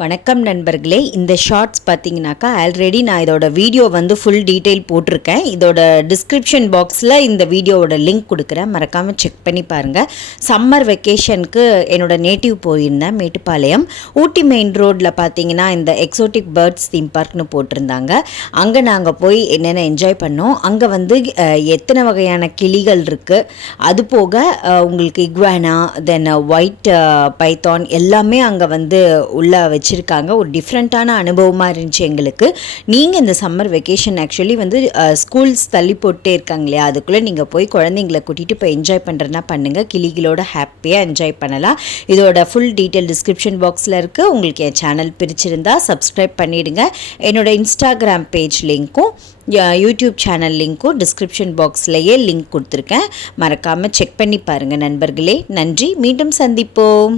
வணக்கம் நண்பர்களே, இந்த ஷார்ட்ஸ் பார்த்தீங்கன்னாக்கா ஆல்ரெடி நான் இதோட வீடியோ வந்து ஃபுல் டீட்டெயில் போட்டிருக்கேன். இதோட டிஸ்கிரிப்ஷன் பாக்ஸில் இந்த வீடியோவோட லிங்க் கொடுக்குறேன், மறக்காமல் செக் பண்ணி பாருங்கள். சம்மர் வெக்கேஷனுக்கு என்னோட நேட்டிவ் போயிருந்தேன், மேட்டுப்பாளையம். ஊட்டி மெயின் ரோட்டில் பார்த்தீங்கன்னா இந்த எக்ஸோட்டிக் பேர்ட்ஸ் தீம் பார்க்னு போட்டிருந்தாங்க. அங்கே நாங்கள் போய் என்னென்ன என்ஜாய் பண்ணோம். அங்கே வந்து எத்தனை வகையான கிளிகள் இருக்குது, அது போக உங்களுக்கு இக்வானா, தென் ஒயிட் பைத்தான் எல்லாமே அங்கே வந்து உள்ள வச்சுருக்காங்க. ஒரு டிஃப்ரெண்ட்டான அனுபவமாக இருந்துச்சு எங்களுக்கு. நீங்கள் இந்த சம்மர் வெக்கேஷன் ஆக்சுவலி வந்து ஸ்கூல்ஸ் தள்ளி போட்டே இருக்காங்க இல்லையா, அதுக்குள்ளே நீங்கள் போய் குழந்தைங்களை கூட்டிகிட்டு போய் என்ஜாய் பண்ணுறதுனா பண்ணுங்கள். கிளிகளோட ஹாப்பியாக என்ஜாய் பண்ணலாம். இதோட ஃபுல் டீட்டெயில் டிஸ்கிரிப்ஷன் பாக்ஸில் இருக்குது. உங்களுக்கு என் சேனல் பிரிச்சிருந்தா சப்ஸ்கிரைப் பண்ணிவிடுங்க. என்னோடய இன்ஸ்டாகிராம் பேஜ் லிங்க்கும் யூடியூப் சேனல் லிங்க்கும் டிஸ்கிரிப்ஷன் பாக்ஸ்லேயே லிங்க் கொடுத்துருக்கேன். மறக்காமல் செக் பண்ணி பாருங்கள் நண்பர்களே. நன்றி, மீண்டும் சந்திப்போம்.